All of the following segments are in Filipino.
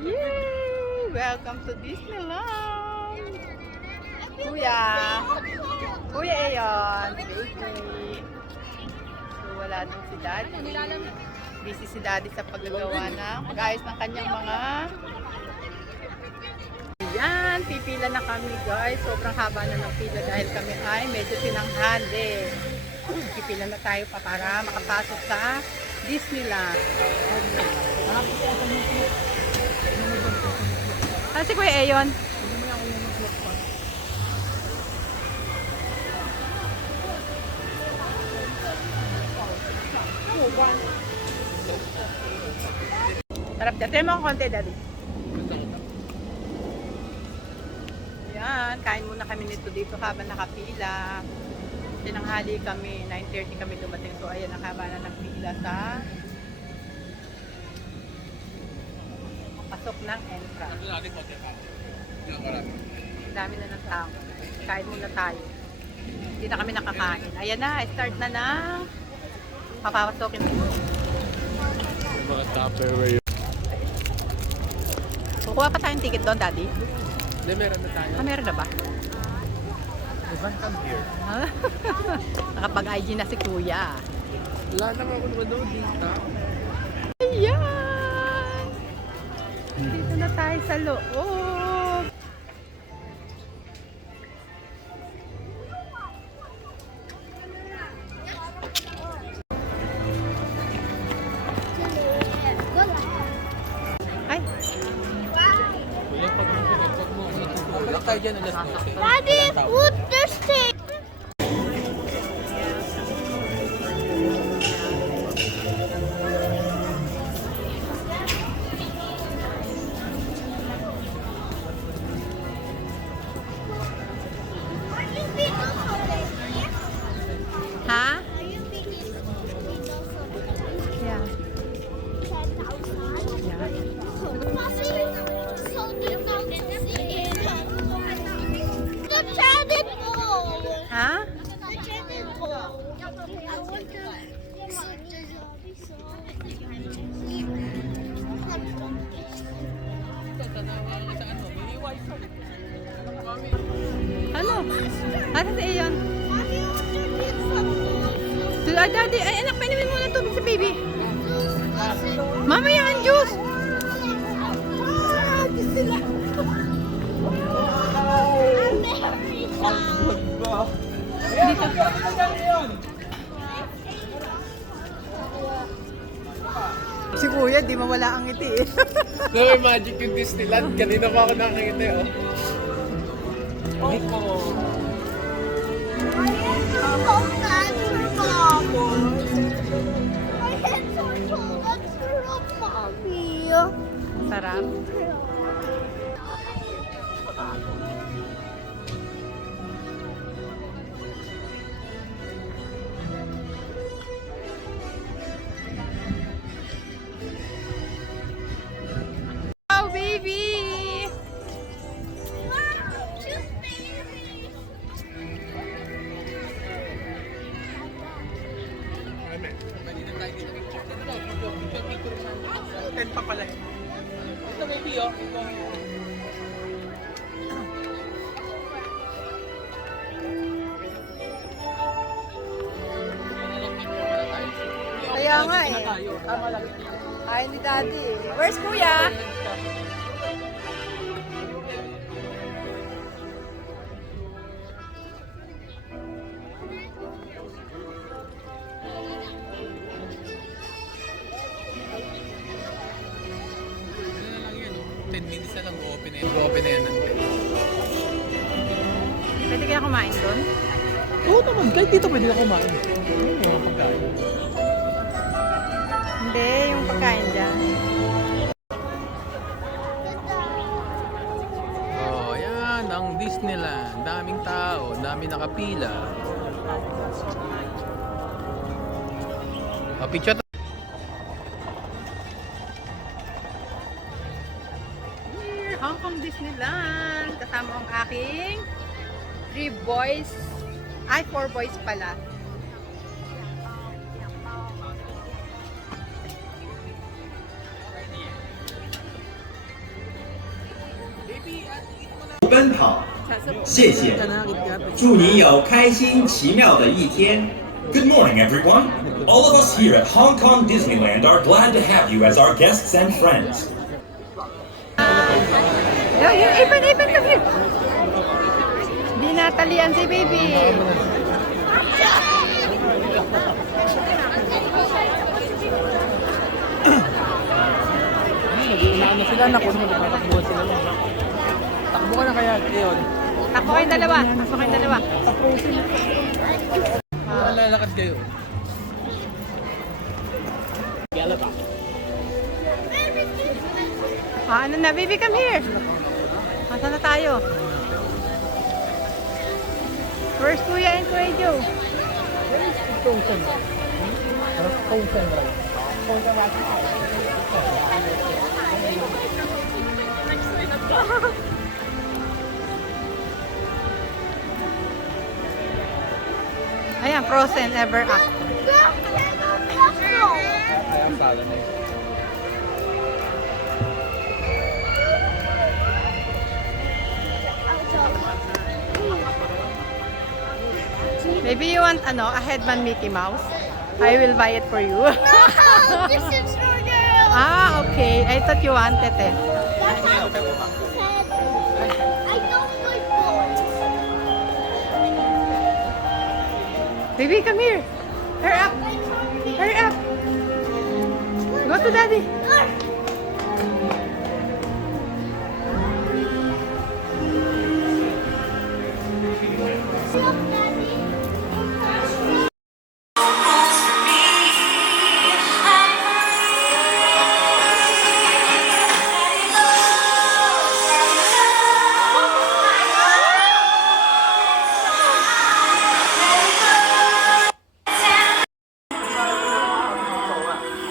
Yay! Welcome to Disneyland! Kuya! Kuya Ayon! Baby! So, wala dun si Daddy. Busy si Daddy sa paggagawa ng pag-ayos ng kanyang mga... Ayan! Pipila na kami guys. Sobrang haba na ng pila dahil kami ay medyo tinanghali. Pipila na tayo pa para makapasok sa Disneyland. Ah, si Kuya Ayon. Sarap dyan. Try mo ang konti, Daddy. Ayan, kain muna kami nito dito habang nakapila. Tinanghali kami, 9:30 kami dumating. So ayan, nakaba na ng pila sa pasok ng entrance. Dami na ng tao. Kain muna tayo. Hindi na kami nakakain. Ayan na, start na na. Papapasokin mo. Mga Tupperware yun. Kukuha pa tayong ticket doon, Daddy? Hindi, meron na tayo. Ah, meron na ba? Ivan, come here. Nakapag-IG na si Kuya. Wala naman ako naman dito. Ayan! Dito na tayo sa loob. Ay! Wala tayo dyan, alas 12. Daddy, put this thing. Ha? Yeah. Ha? Ano? Asa si Ayon? Daddy, ay anak, painumin muna tubig sa baby. Mamaya ang juice. Dito. Si Kuya, di mawala ang ngiti eh. No, magic yung Disneyland. Kanina pa ako nakakita yun. Sarap. Oh, baby! Ten pa pala yun. Ito baby, oh. Kaya nga eh. Ay, ni Daddy. Where's Kuya? Ano na lang yan, oh. 10 minutes na lang open na yan. Open na yan ng 10. Pwede kaya kumain doon? Oo naman, kahit dito pwede na kumain. Yung mga pagkain. Hindi, yung pagkain dyan. Oh, yan ang Disneyland. Daming tao, daming nakapila. Oh, picture to. Here, Hong Kong Disneyland. Kasama ang aking 3 boys. Ay, 4 boys pala. 奔跑，谢谢，祝你有开心奇妙的一天。 Good morning, everyone. All of us here at Hong Kong Disneyland are glad to have you as our guests and friends. Apron, come here. Di natalian si baby. Ano sila na kung nagtatakbuhan sila lang. Takbo ka na kaya, Leon. Takbo kayong dalawa. Takbo kayong dalawa. Lalakad kayo. Ano na, baby, come here. Nasaan na tayo? Where's Kuya and Kuya Joe? Ayan, Frozen Ever Up. Maybe you want a headband Mickey Mouse? I will buy it for you. No, this is for girls. Ah, okay. I thought you wanted it. That's how it said. I don't like boys. Baby, come here. Hurry up. Hurry up. Go to daddy. Look, Daddy.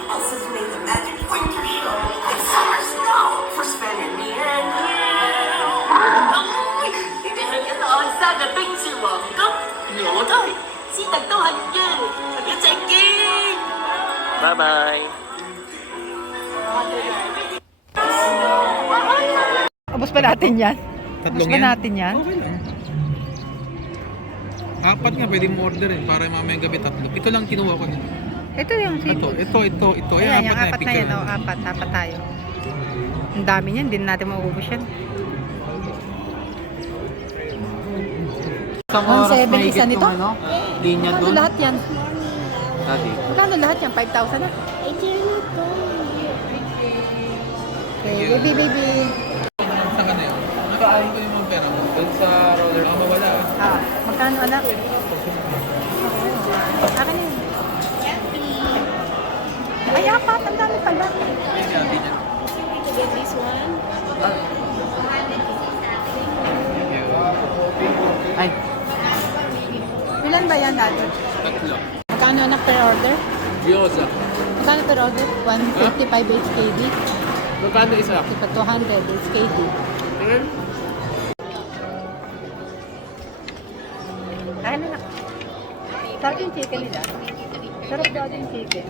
Elsa's made the magic winter show with summer snow for spending me and you. Ôi, thì để hình ảnh ở xa là binh sĩ hoàng cấp. Nhổ thôi, xin tặng tao hành dư. Thật biết chạy kia. Bye bye. Ubus pa natin yan. Tatlong Ubus pa yan? natin yan. Okay lang. Apat nga pwede mo order para mamayang gabi tatlo. Ito lang kinuha ko na. Ito yung seafood. Ito. Ayan, yung Ayan, apat na yan. Oh, apat tayo. Ang dami niyan. Hindi na natin maubos yan. Isang 1,700 isa nito? Linya Magkano doon. lahat yan? Dati. Magkano lahat yan? 5,000 na? I didn't go. Okay, baby. Saan ka na yun? Nakaayon ko yung mga pera mo. Doon sa roller ka mawala. Ah, magkano anak? Akin yun. Ay, apat. Ang dami pala. Ayun nga, linya. Ay, Ilan ba yan dati? tatlo. Magkano anak per order? Gyoza. Magkano per order? 155 HKD. Magkano isa? Ito 200 HKD. Tingnan. Akin na. Sarap yung chicken nila. Sarap daw yung chicken.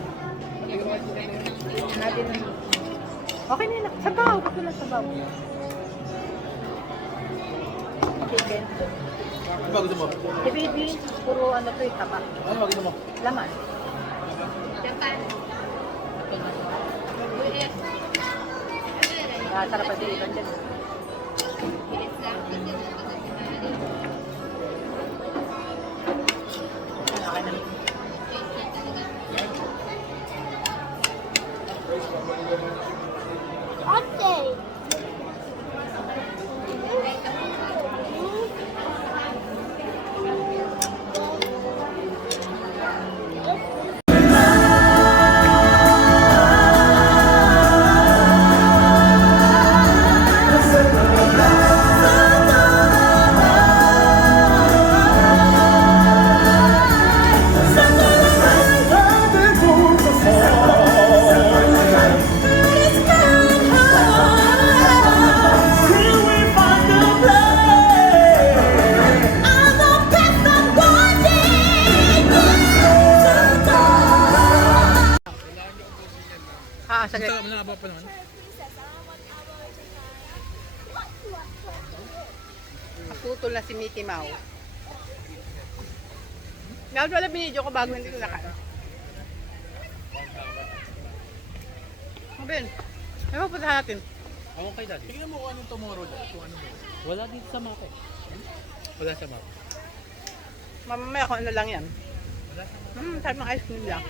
Natin na. Okay na yun. Sabaw. Gusto na sabaw. Chicken. Ano ba gusto mo? Si baby, puro ano to taba. Ano ba gusto mo? Laman. Sarap pa din iban dyan. Okay na. Ate. Saglit. Malaba pa naman. Tutol na si Mickey Mouse. Ngayon wala binidyo ko bago hindi ko nakain. Ben, ano pa natin? Ako kay daddy. Tingnan mo kung anong tomorrow dad. Kung ano mo. Wala dito sa mapa. Wala sa mapa. Mamaya kung ano lang yan. Sarap ng ice cream lang.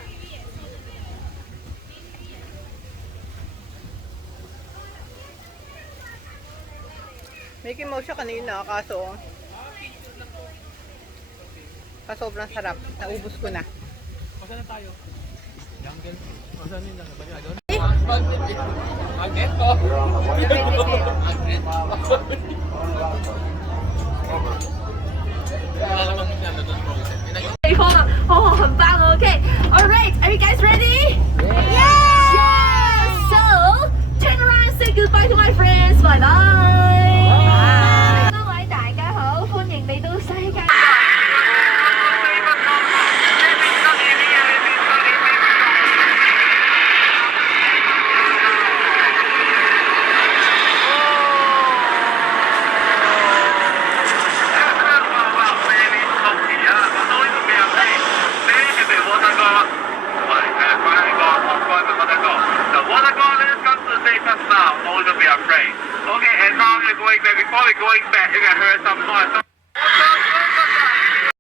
Mickey Mouse siya kanina, kaso sobrang sarap. Naubos ko na. Masa na tayo? Jungle. Masa na yung jungle? Balik doon? Agnet ko! Agnet? Wala namang masyado doon po. 北方的，哦，很棒哦。OK，Alright， are you guys ready? Yes. So turn around and say goodbye to my friends. Bye bye. 各位大家好，歡迎嚟到世界。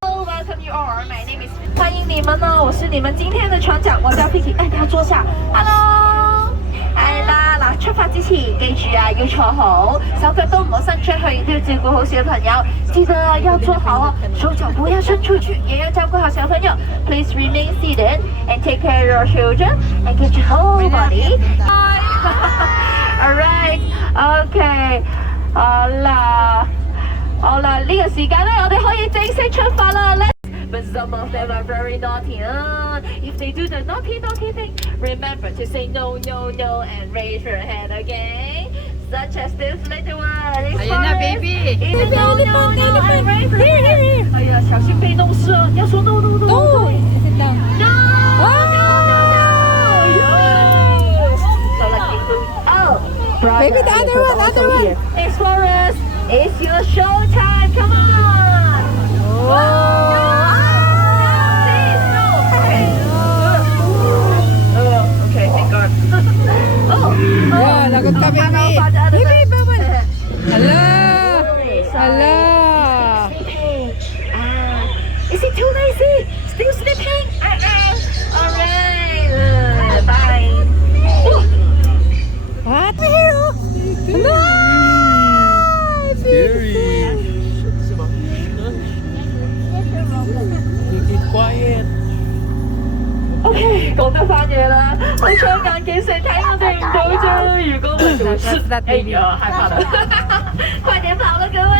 Welcome you all. My name is. 歡迎你們呢，我是你們今天的船長，我叫 Vicky。哎，你要坐下。Hello。係啦，嗱，出發之前記住啊，要坐好，手腳都唔好伸出去，都要照顧好小朋友。記得要坐好哦，手腳不要伸出去，也要照顧好小朋友。Please remain seated and take care of your children and get your whole body. Alright, OK， 好啦，好啦，呢個時間咧，我哋可以正式出發啦。But some of them are very naughty. If they do the naughty thing, remember to say no, no, no, and raise your hand again. Such as this little one. Ayan na, baby. It's no, no, no, and raise your hand. 哎呀，小心被弄湿了。要說 no, no, no, no. Sit down. No, no, no, no. Yes. So like this. Oh, brother. Baby, the other one, other one. Explorers, it's your show time. Come on. Oh. Okay, thank God. Yeah, lagot ka, baby. Baby, bawal. Hala. Hala. Is it too lazy? Still sleeping? Alright. Bye. What? Hala. Scary. Keep quiet. OK， 講得翻嘢啦，我雙眼幾時睇我哋唔到啫？如果我做事，哎呀，害怕了，快點跑了，各位！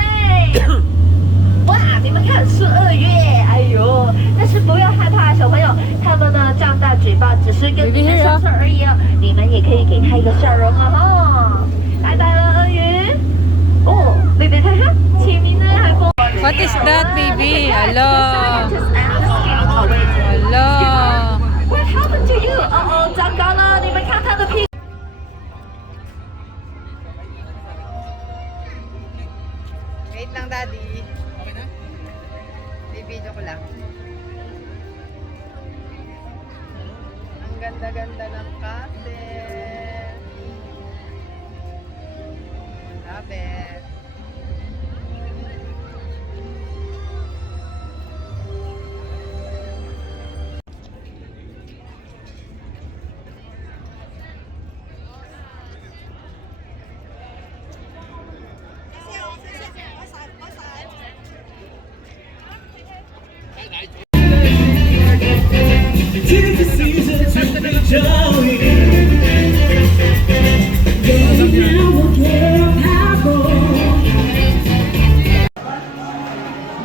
哇，你們看是2月，哎呦，但是不要害怕，小朋友，他們呢張大嘴巴只是跟你們笑笑而已哦，你們也可以給他一個笑容啊哈！拜拜了，鱷魚。哦，你哋睇下，前面呢係風。What is that, baby? Hala. Hala. What happened to you? 糟糕了！你们看他的屁。Wait lang, daddy. Bibidyo ko lang. Ang ganda-ganda ng castle. Love it.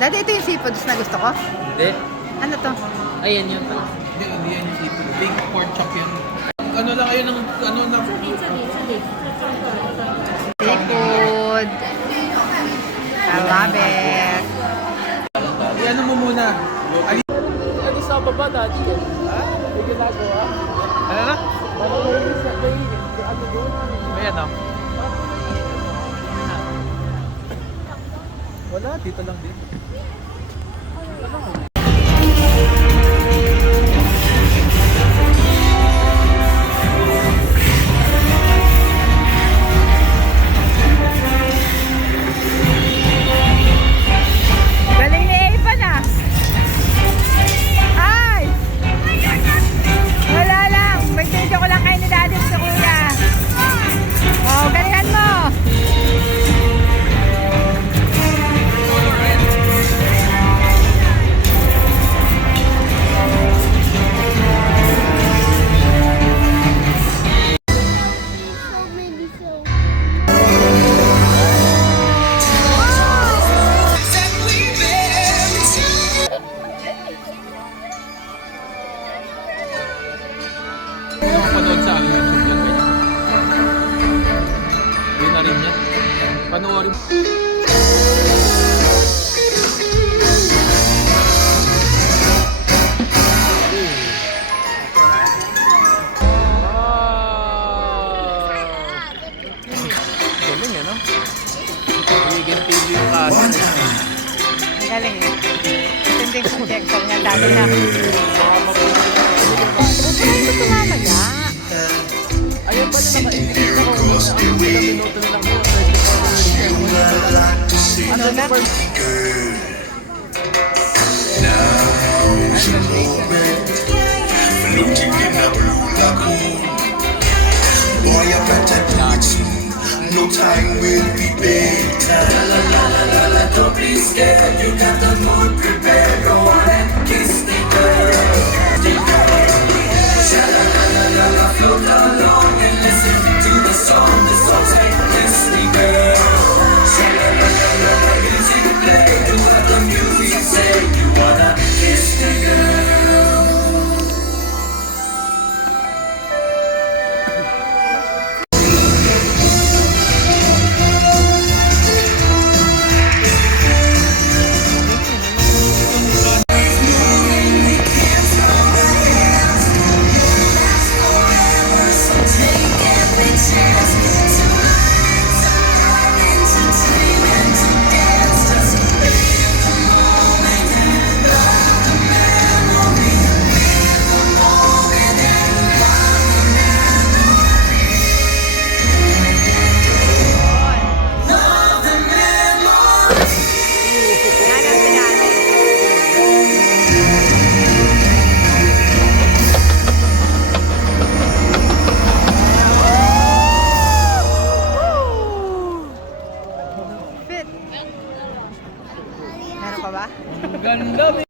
Daddy, ito yung seafoods na gusto ko. Hindi. Ano to? Ayan yun. Hindi, hindi yan yung seafood. Big pork chop yan. Ano lang kayo ng, ano na... Seafood. I love it. Ano mo muna? Ano sa baba dati? Ha? May ginagawa? Ano na? Ayan o. Wala, dito lang din. Galing ni Evan ah. Ay! Wala lang. May video ko lang kayo ni Daddy sa kuya. Oh, galingan mo. So many so. Yung mapanood sa aking YouTube yan, ganyan. Yun na rin yan. Panoorin. Galing eh, no? Bigyan TV yung kaso. Galing eh. Tinding projector niya dati na. Ito tumama niya. Ayun pa nila ka-indicate ako kung ang ilang minuto na lang mo. 34 Ano na? Floating in a blue lagoon. Boy, I better do it soon. No time will be better. La la la la la, don't be scared. You got the mood prepared. Go on and kiss me, girl. Sha la la la la la, float along and listen to the song. The song saying, kiss me, girl. Sha la la la la la, music play. Do what the music say. You wanna kiss me, girl. Yan ang pinali. Fit. Meron pa ba? Ganda,